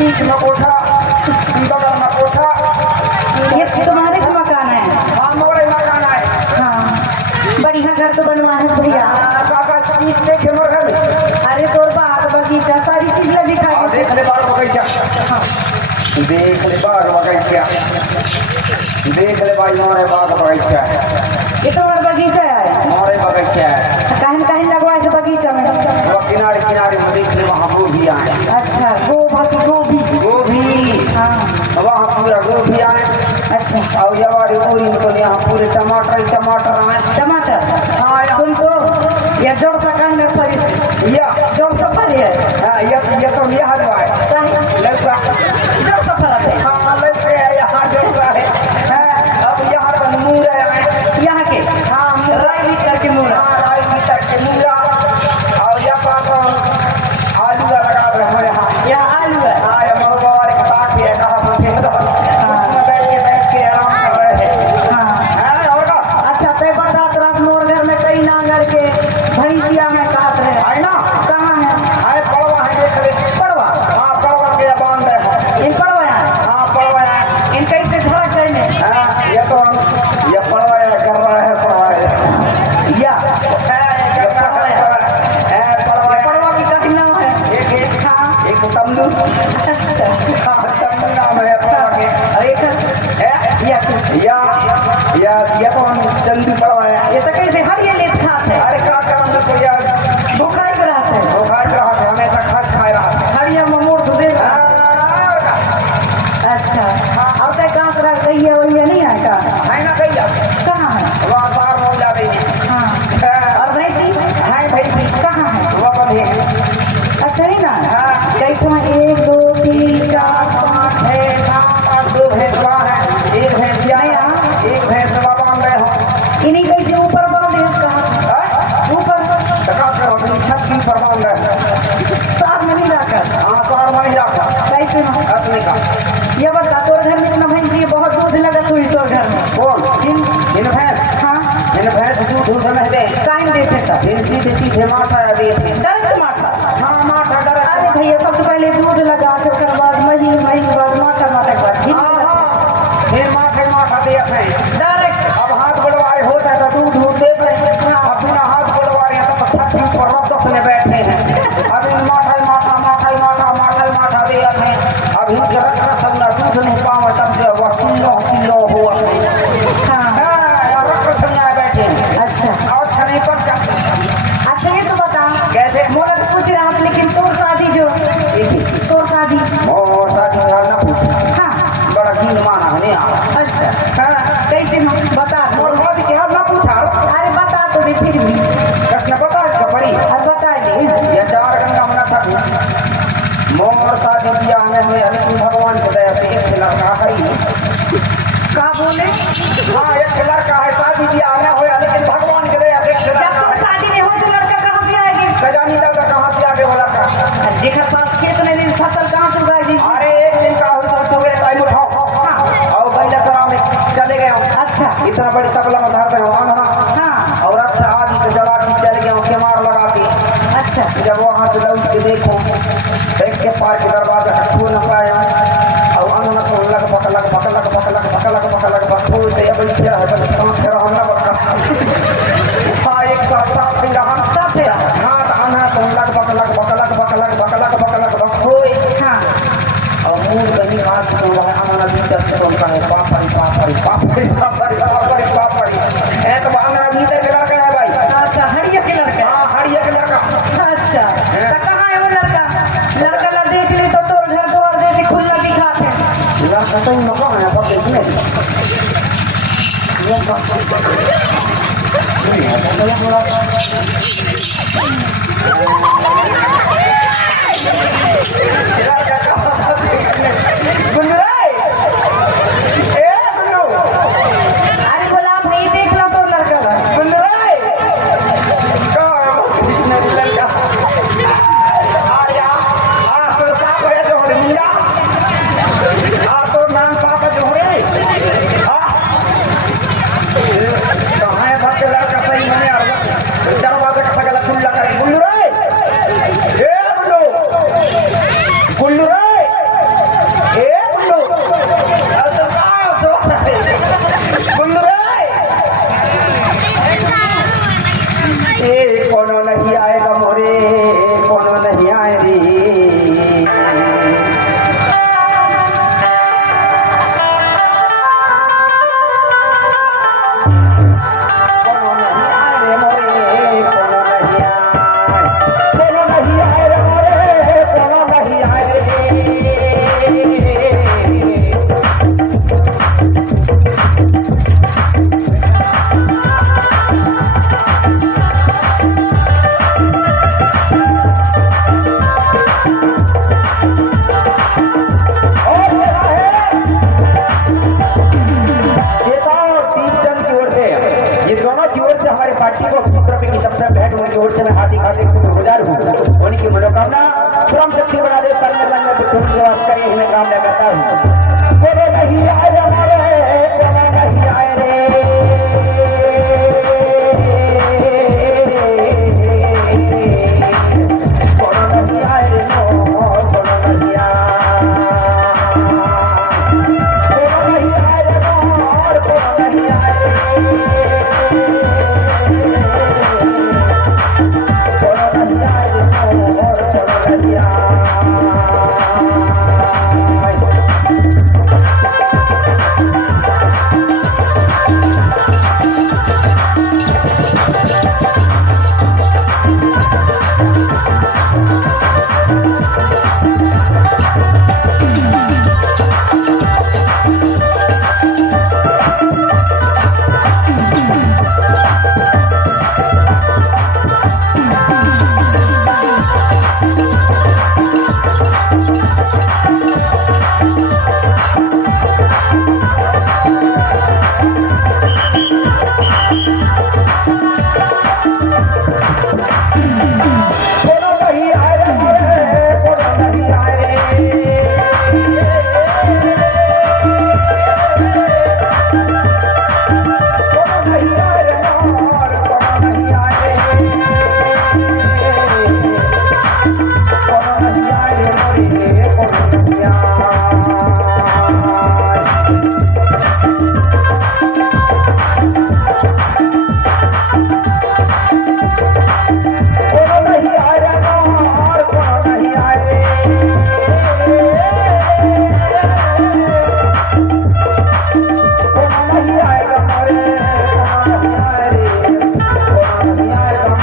बीच में कोठा, बगल में कोठा। ये तुम्हारे का मकान है? हाँ, मोरे मकान है। हाँ, बढ़िया घर तो बनवा है भैया। काका चीज देखे मोर घर। अरे तोर बाग बगीचा सारी चीज लगी खा। देख ले बाग बगीचा। हाँ, देख ले बाग बगीचा। देख ले भाई मोरे बाग बगीचा। ये तुम्हारा बगीचा है? मोरे बगीचा है। कहीं कहीं लगवा है बगीचा में? वो किनारे किनारे में देख ले वहाँ गोभी आए। अच्छा, गोभी गोभी। हाँ, वहाँ पूरा गोभी आए। अच्छा, और जवारी पूरी तो यहाँ पूरे टमाटर आए। टमाटर। हाँ, तुमको ये जोड़ सा कहने पर या जोड़ सा पर है। हाँ, ये तो ये हलवा है। लड़का जोड़ सा फर्क है। हाँ, लड़के है यहाँ जोड़ता है। अब यहाँ पर मूरा है। यहाँ के? हाँ, राई मीटर के मूरा। हाँ, राई मीटर के मूरा। और यहाँ पर आलू लगा हुआ है यहाँ। यहाँ आलू है। हाँ, ये मरवाड़ी का ताकि है कहाँ पर उसमें बैठ के आराम कर रहे हैं। हाँ, और का अच्छा ते बता तरफ मोर घर में कई नांगर के भैंसिया में काट रहे हैं। है ना? कहाँ है? अरे पड़वा है, देख ले। पड़वा? हाँ, पड़वा के बांध है। इन पड़वा है? हाँ, पड़वा है। इन कैसे झड़ा करने? हाँ, ये तो हम ये पड़वा कर रहा है। पड़वा है या पड़वा की का नाम है? एक हाँ, एक तमलू। हाँ, तमलू नाम है पड़वा के। अरे कर या ये तो हम चंदू पड़वा है। ये तो कैसे हर ये लेट खाते हैं। अरे का काम तो यार सुनो असली का ये बता तोर घर में इतना भैंसी बहुत दूध लगत हुई तोर घर में कौन इन भैंस हाँ इन भैंस दूध नहीं दे टाइम देते था सीधे सीधे माथा दे डर माथा हाँ माथा डर अरे भैया सबसे पहले दूध लगा के ओकर बाद महीन बाद माथा के बाद फिर माथा दे डायरेक्ट अब हाथ बुलवाए होता है तो दूध देते हैं अब बिना हाथ बुलवाए हैं तो छठी पर रक्त में बैठे हैं अब इन माथा दे अब इनके रक्त सब ना दूध नहीं पावा तब से वह किलो हुआ रक्त संज्ञा बैठे अच्छा और छने पर अच्छा ये तो बता कैसे मोला तो पूछ रहा था लेकिन तोर शादी जो तोर शादी और शादी ना पूछ हाँ बड़ा गीत माना है नहीं अच्छा कैसे बता दो और शादी के हाल ना पूछा अरे बता तो दे फिर भी कृष्ण बता बड़ी और बता दे ये 4 गंगा मना था मोर शादी किया में अरे भगवान के दया से एक लड़का है का बोले हाँ एक लड़का है शादी किया आना हो लेकिन भगवान के दया से एक जब लड़का तक शादी नहीं हो तो लड़का कहाँ से आएगी गजानी दादा कहाँ से आगे वो लड़का जेकर पास खेत नहीं दिन फसल कहाँ से उगाएगी अरे एक दिन का हुई तो सवेरे टाइम उठाओ और बैला सरा में चले गए अच्छा इतना बड़ी तबला में धर रहे हो हाँ और अच्छा आदि के जला के चले गए केमार लगा के अच्छा जब वहाँ से लौट के देखो देख के पार के दरवाजा का खोल न पाया और अन्न को लग पकलक खोल से अब इधर है बस काम कर रहा ना बका हाँ एक साथ साथ भी रहा सब है हाँ तो अन्न को लग पकलक खोई हाँ और मुंह कहीं हाथ को वह अन्न भीतर से उनका है पापड़ी है तो अन्न भीतर के लड़का है भाई अच्छा हड़िया के लड़का हाँ हड़िया के लड़का अच्छा तो कहाँ है वो लड़का ला देख ले तो तोर घर द्वार जैसे खुला दिखाते हैं लड़का तो इन कौन है पकड़ के अरे बोला भाई देख लो तो लड़का ला दरवाजा का सगला खुला करे गुल्लू कोनो नहीं आएगा मोरे कोनो नहीं आए रे पार्टी को 20 रुपए की सबसे भेंट उनकी ओर से मैं हार्दिक शुक्रगुजार हूँ। उनकी मनोकामना स्वयं दक्षिण बना दे करने निवास करिए मैं कामना करता हूँ। बोले नहीं आए हमारे नहीं आए रे कोनो नहीं आए रे कोनो नहीं आए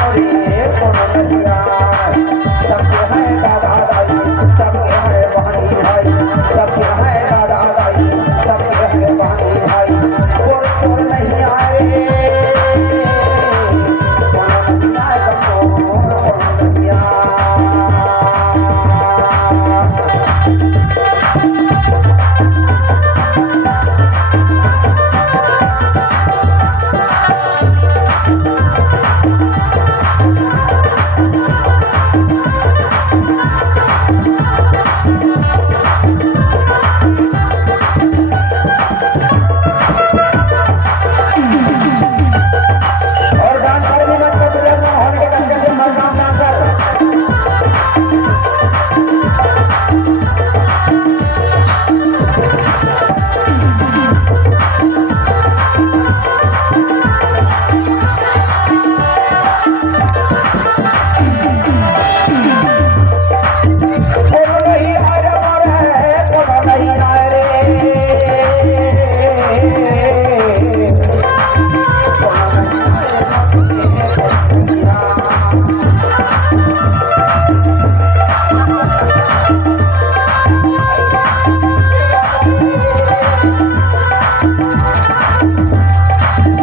मोरे कोनो नहीं आए सबके हैं दादा दाई सबके हैं बहनी भाई सबके हैं दादा दाई सबके हैं बहनी भाई कोई नहीं आए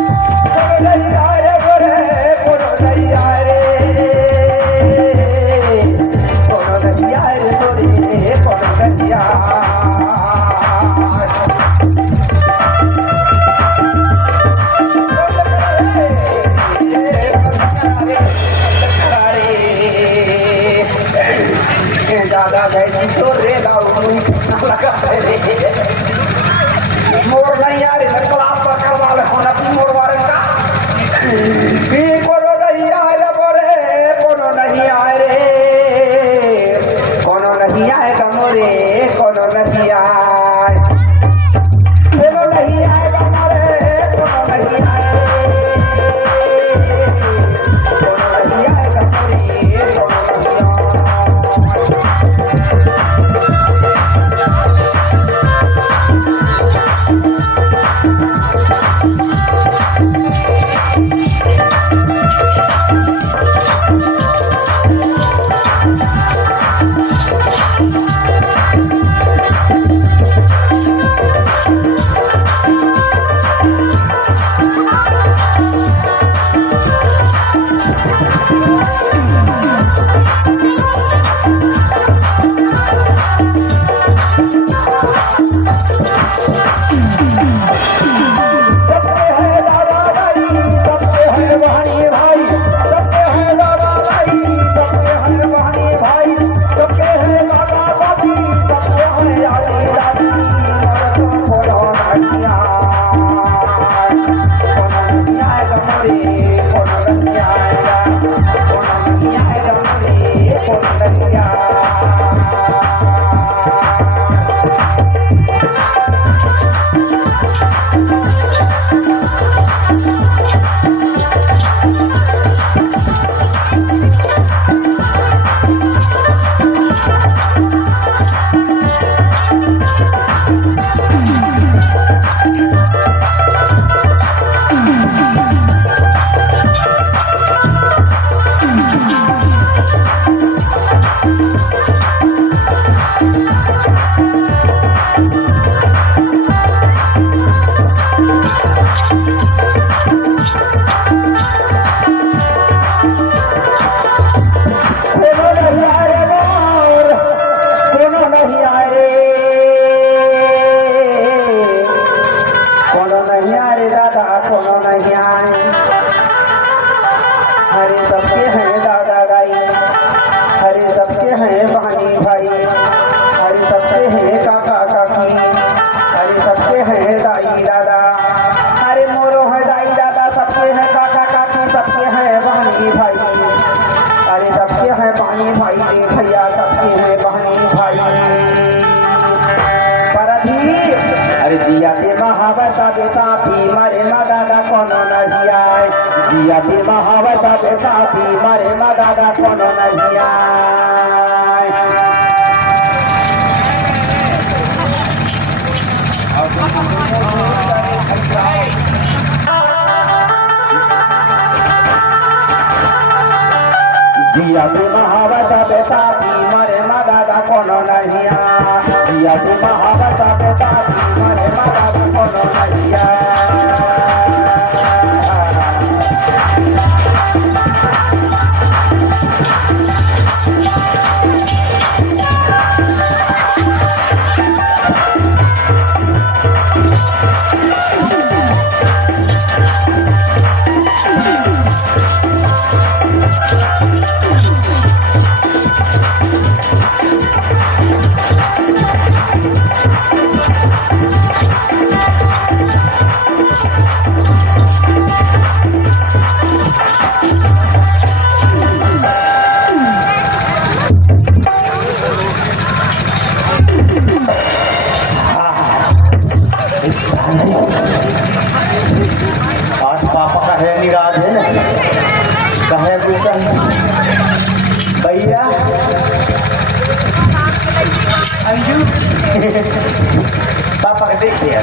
कोनो नहीं आए कोनो नहीं आए मोर नहीं यार इधर क्लास पर करवा ले फोन अपनी मोर वाले का भी कोनो नहीं आए रे मोरे कोनो नहीं आए रे कोनो नहीं आए मोरे कोनो नहीं आए कोनो नहीं आए मोरे कोनो नहीं आए कोनो नहीं आए मोरे कोनो नहीं आए जिया भी महावत साथी मारे दादा कोनो नहीं आए जिया तू महावता बेसाती मरे मदादा कोनो नहिया जिया तू महावता बेसाती मरे मदादा कोनो नहिया आज पापा का है निराज है ना कहे बेटा भैया अंजू पापा का देखिए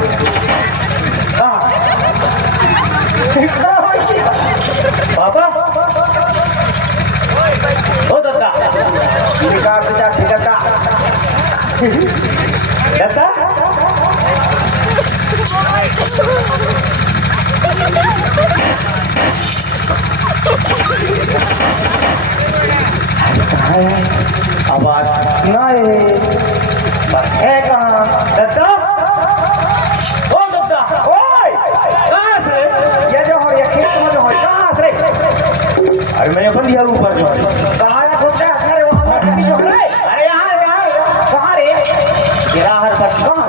पापा ओ दादा निकाल बेटा ठिकाता दादा आवाज नहीं है कहाँ दत्ता ओ दत्ता ओए कहाँ से ये जो हो ये खेत में जो हो कहाँ से अरे मैं अपन दिया ऊपर जो कहाँ है खुद से अरे वो हमारे पीछे हो रहे अरे यहाँ कहाँ रे तेरा हर बच कहाँ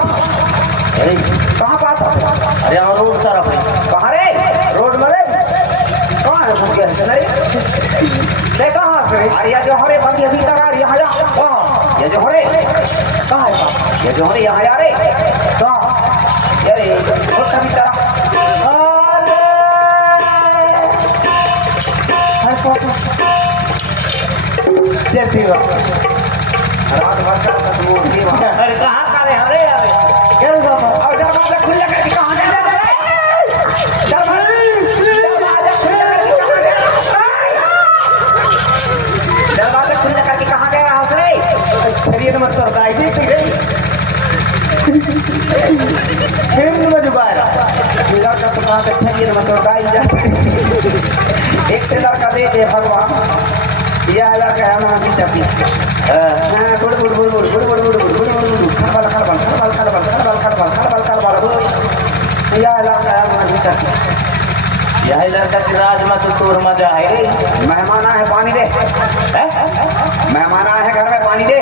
अरे कहाँ पास अरे यहाँ रोड तरफ है कहाँ रे रोड में रे कहाँ है खुद के हंसना रे से कहाँ से अरे ये जो हरे बंदी अभी तक आ रही यहाँ कहाँ ये जो हरे कहाँ है ये जो हरे यहाँ यारे कहाँ यारे खुद कभी तरह जैसी बात रात भर का अरे कहाँ का रे हरे यारे क्या हुआ और दरवाजा खुला करके कहाँ जा रहा है दरवाजा खुला करके कहाँ गया हाथ रे शरीर मत करता है ठीक है फिर मुझे बाहर मेरा का तो कहाँ तक शरीर मत करता है एक से लड़का दे दे भगवान यह लड़का है हमारा पीछा पीछे हाँ गुड़ गुड़ गुड़ गुड़ गुड़ गुड़ गुड़ गुड़ गुड़ गुड़ गुड़ खलबल खलबल खलबल खलबल खलबल खलबल खलबल खलबल यह लड़का है हमारा पीछा पीछे यह लड़का की राज में तो तोर मजा है रे मेहमान है पानी दे मेहमान है घर में पानी दे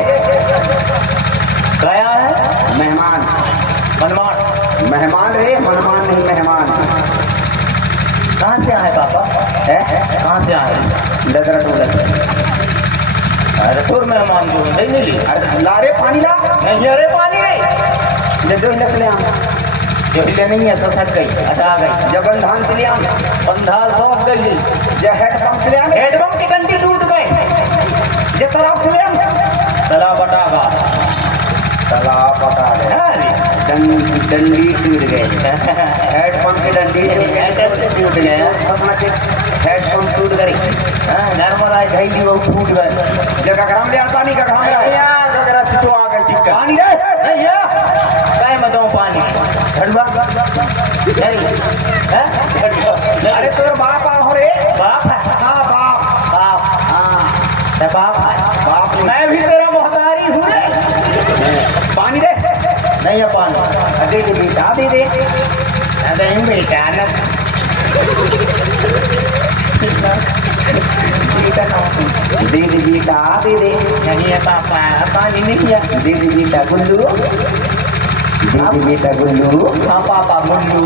गया है मेहमान मनमान मेहमान रे मनमान नहीं मेहमान कहाँ से आए पापा है कहाँ से आए डगरा टोला अरे तोर मेहमान जो नहीं ली अरे ला रे पानी ला नहीं अरे पानी नहीं ले दो हिलक ले आम जो हिले नहीं है तो सट गई हटा गई जब बंधान से ले आम बंधाल सौंप गई जो हेडपंप से ले आम हेडपंप की डंडी टूट गई जो तालाब से ले आम तालाब बटागा तालाब बटा गए डंडी टूट गए हेडपंप की डंडी टूट गए हेडपंप टूट गई नर्मदा ढाई वो फूट गए जगह ग्राम ले पानी का ग्राम गगरा छिचो आ गए चिक्का पानी रे भैया काय मैं दो पानी झड़वा अरे तोर बाप हो रे बाप हां बाप बाप हां ते बाप बाप मैं भी तेरा मोहतारी हूं पानी दे नहीं है पानी दे दे बेटा दे दे नहीं बेटा ना दे दे बेटा दे दे नहीं है पापा पानी नहीं है दे दे बेटा गुल्लू दे दे बेटा गुल्लू हाँ पापा गुल्लू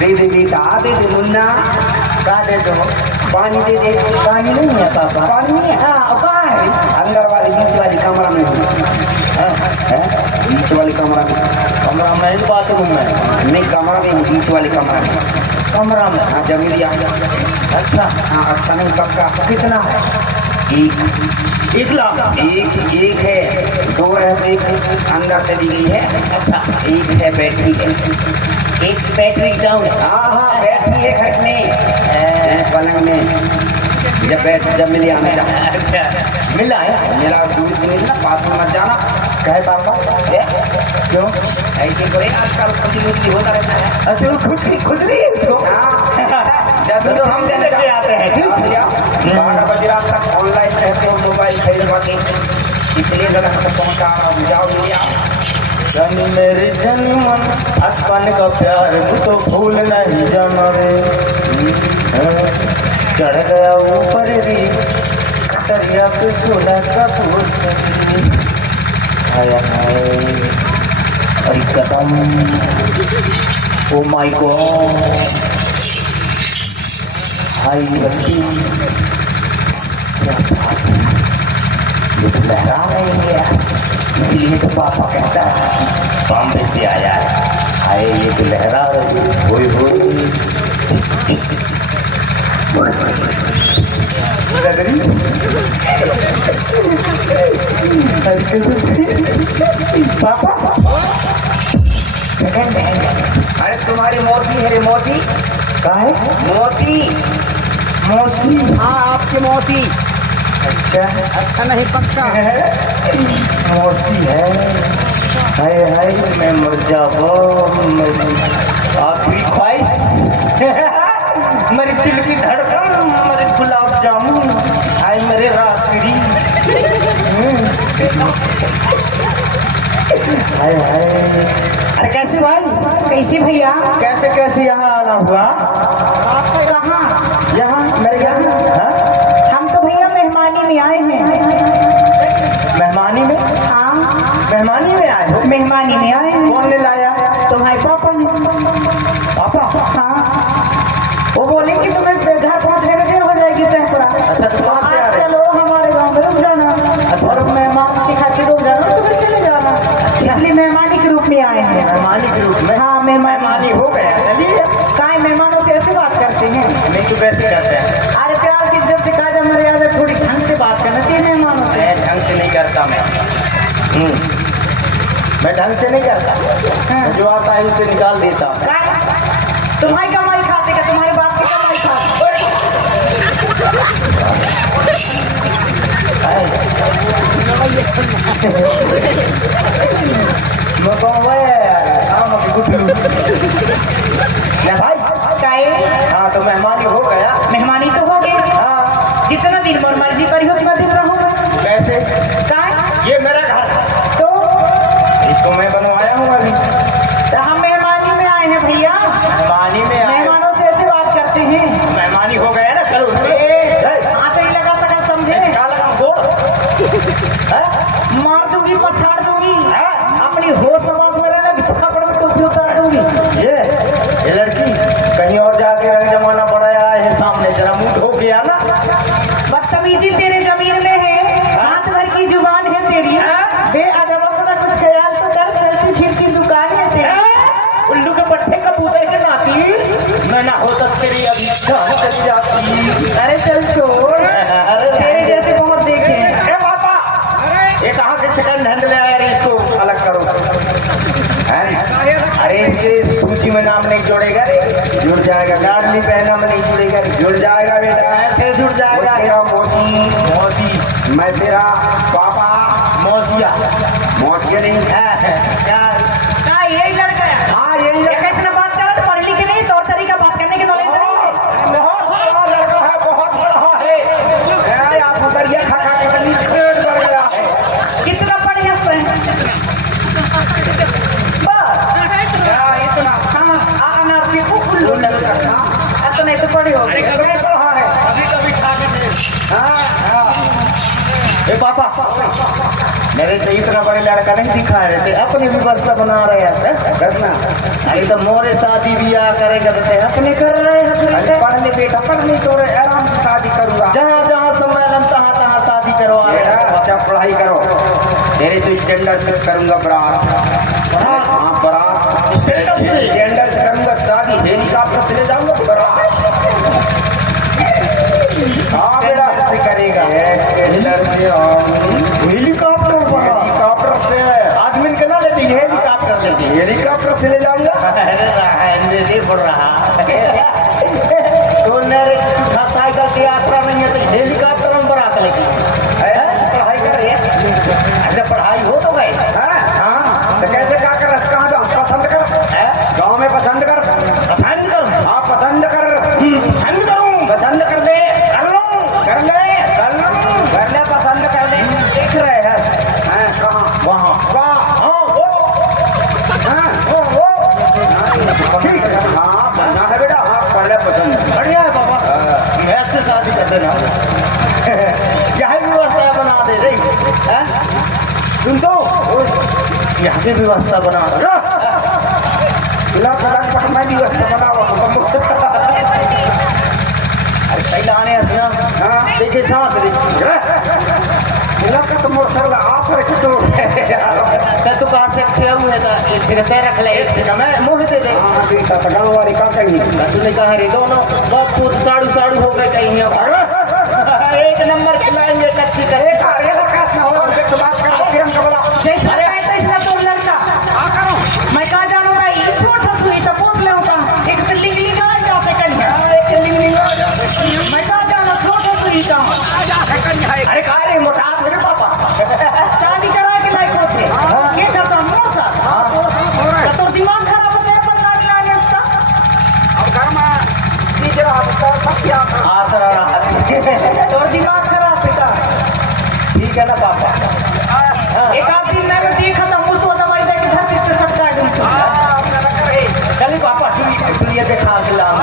दे दे बेटा दे दे मुन्ना का दे दो पानी दे दे पानी नहीं है पापा पानी नहीं है हाँ कहाँ है अंदर वाली बीच वाली कमरा में बीच वाली कमरा में बाथरूम में नहीं कमरा में बीच वाली कमरा में हाँ जमीन दिया अच्छा हाँ अच्छा नहीं पक्का कितना है एक लाख एक है दो है एक अंदर चली गई है अच्छा एक है बैटरी है एक बैटरी डाउन है हाँ बैटरी है घर में पलंग में जब मिली आना जा मिला है मेरा दूर से मिलना पास में मत जाना कहे पापा ए, क्यों? ऐसे कोई आजकल खुद होता रहता है अच्छा वो खुद नहीं है उसको जब तो हम लेके आते हैं ठीक? 12 बजे रात तक ऑनलाइन रहते हो मोबाइल खरीदवा के इसलिए जरा तक पहुँचा रहा हूँ जाओ मिलिया जन मेरे जन मन बचपन का प्यार तू तो भूल नहीं जाना रे चढ़ गया ऊपर री दरिया पे सोना का फूल हाय हाय अरे कदम ओ माय गॉड हाय लड़की ये तो लहरा रही है इसलिए तो पापा कहता है बॉम्बे से आया है हाय ये तो लहरा रही है पापा सेकंड हैंड अरे तुम्हारी मौसी है रे मौसी का है मौसी मौसी हाँ आपकी मौसी अच्छा अच्छा नहीं पक्का मौसी है हाय हाय मैं मर जाऊँ आखिरी ख्वाहिश मेरे दिल की धड़कन मेरे गुलाब जामुन हाय मेरे रासरी हाय हाय अरे कैसे भाई कैसे भैया? कैसे कैसे यहाँ आना हुआ कहाँ? यहाँ मेरे यहाँ हाँ? हम तो भैया मेहमानी में आए हैं। मेहमानी में हाँ मेहमानी में आए हो मेहमानी में आए हैं। कौन ने लाया तुम्हारे पापा ने। पापा हाँ वो बोले कि तुम्हें घर पहुँचने में देर हो जाएगी सहपुरा। अच्छा तो कहाँ से आ रहे चलो हमारे गांव में रुक जाना और मेहमान के खाते रुक जाना तो फिर चले जाना। इसलिए मेहमानी के रूप में आए हैं। मेहमानी के रूप में हाँ मेहमानी हो गया चलिए काय मेहमानों से ऐसे बात करते हैं? नहीं तो वैसे करते हैं अरे प्यार से इज्जत से कायदा मर्यादा थोड़ी ढंग से बात करना चाहिए मेहमानों से। मैं ढंग से नहीं करता मैं ढंग से नहीं करता हाँ। जो आता है उसे निकाल देता हूँ। काय तुम्हारी कमाई खाते का तुम्हारे बाप की कमाई खाते। मैं कहूँ काम अभी कुछ भाई काय हाँ तो मेहमानी हो गया मेहमानी तो हो गई। हाँ जितना दिन और मर्जी करी हो उतना दिन रहूंगा। कैसे काय ये मेरा घर है तो इसको मैं बनवाया हूँ अभी हम मेहमानी में आए हैं भैया। मेहमानी में आए मेहमानों से ऐसे बात करते हैं। मेहमानी हो गया ना करो हाथ नहीं लगा सका समझे। हाँ? मार दूंगी पछाड़ दूंगी हाँ? अपनी होश समाज में रहना छापड़ में टोपी उतार दूंगी। ये लड़की कहीं और जाके रंग जमाना पड़ाया है सामने जरा मुंह धो गया ना बदतमीजी तेरे जमीन में है। हाथ भर की जुबान है तेरी। बेअदब अपना कुछ ख्याल तो कर। चलती फिरती दुकान है तेरी। उल्लू के पट्टे कबूतर के नाती मैं ना हो सकती तेरी अभी कहाँ चली जाती अरे चल छोड़ तेरे जैसे बहुत देखे हैं। ए पापा ये कहाँ के सेकंड हैंड में आया रे इसको अलग करो अरे इसके सूची में नाम नहीं जोड़ेगा रे जुड़ जाएगा लाडली पहना में नहीं जुड़ेगा रे जुड़ जाएगा बेटा ऐसे जुड़ जाएगा तेरा मौसी मौसी मैं तेरा पापा मौसिया मौसी नहीं क्या हाँ यही लड़का है। हाँ यही ये कैसे बात कर रहा पढ़ लिखे नहीं तौर तरीका बात करने के नॉलेज नहीं। बहुत बड़ा लड़का है बहुत बड़ा है आप उतरिए खा के गली खेल कर गया है कितना बढ़िया से इतना हाँ अनार के को उल्लू लड़का तो नहीं तो बड़ी हो गई। अभी कभी खा के ए पापा मेरे तो इतना बड़े लड़का नहीं दिखा रहे थे अपनी व्यवस्था बना रहे हैं करना अरे तो मोरे शादी ब्याह करेगा तो अपने कर रहे हैं पढ़ ले बेटा पढ़ ले तो आराम से शादी करूंगा जहाँ जहाँ सम्मेलन तहाँ तहाँ शादी करवा रहे हैं अच्छा पढ़ाई करो तेरे तो स्टैंडर्ड से करूंगा बरात हाँ बरात स्टैंडर्ड से करूंगा शादी हेलीकॉप्टर से ले जाऊंगा बरात हाँ बेटा करेगा हेलीकॉप्टर हेलीकॉप्टर से आदमी के ना लेती हेलीकॉप्टर लेती हेलीकॉप्टर से ले जाऊंगा अरे बोल रहा तो मेरे साइकिल की यात्रा नहीं है तो हेलीकॉप्टर में बरात लेके पढ़ाई कर रही है। अरे पढ़ाई हो तो गए हाँ, तो कैसे क्या कर कहाँ जाऊँ? पसंद कर, गाँव में पसंद कर। पसंद कर हाँ पसंद कर, पसंद करूँ पसंद कर दे, कर लूँ कर ले, कर ले, पसंद कर दे। देख रहे हैं हाँ, कहाँ? वहाँ वाह, हाँ वो हाँ, ठीक है। हाँ बनना है बेटा, हाँ कर ले पसंद। बढ़िया है बाबा ऐसे शादी कर देना यही व्यवस्था बना दे रही है सुन तो यहाँ की व्यवस्था बना दे जिला प्रधान पटना की व्यवस्था बनाओ। अरे पहले आने हंसना हाँ देखे साथ जिला का तो मोटर आप रख दो। मैं तो कहा से खेल हुए था एक फिर रख ले एक फिर मैं मोह दे दे हाँ बेटा तो गाँव वाले का कहीं तूने कहा रे दोनों बहुत पूछ साड़ू साड़ू हो गए कहीं एक नंबर खिलाएंगे कच्ची करे जैसा पैसा इसका तो लड़का मैं कहा जानूंगा ये छोटा सुई तो पूछ ले एक तो लिंग लिंग आ जाते कन्या एक लिंग लिंग आ जाते मैं कहा जाना छोटा सुई का अरे कहा रे मोटा मेरे पापा शादी करा के लायक होते ये करता मोसा तो तोर दिमाग खराब हो तेरे पर लाग लाने उसका तोर दिमाग खराब बेटा ठीक है ना पापा एक आदमी मैंने देखा था मुझसे दवाई दे के धरती से सटका दूँ चलिए पापा चलिए देखा के लाम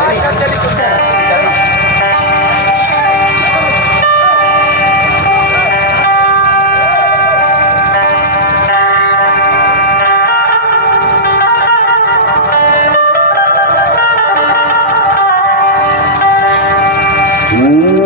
हम्म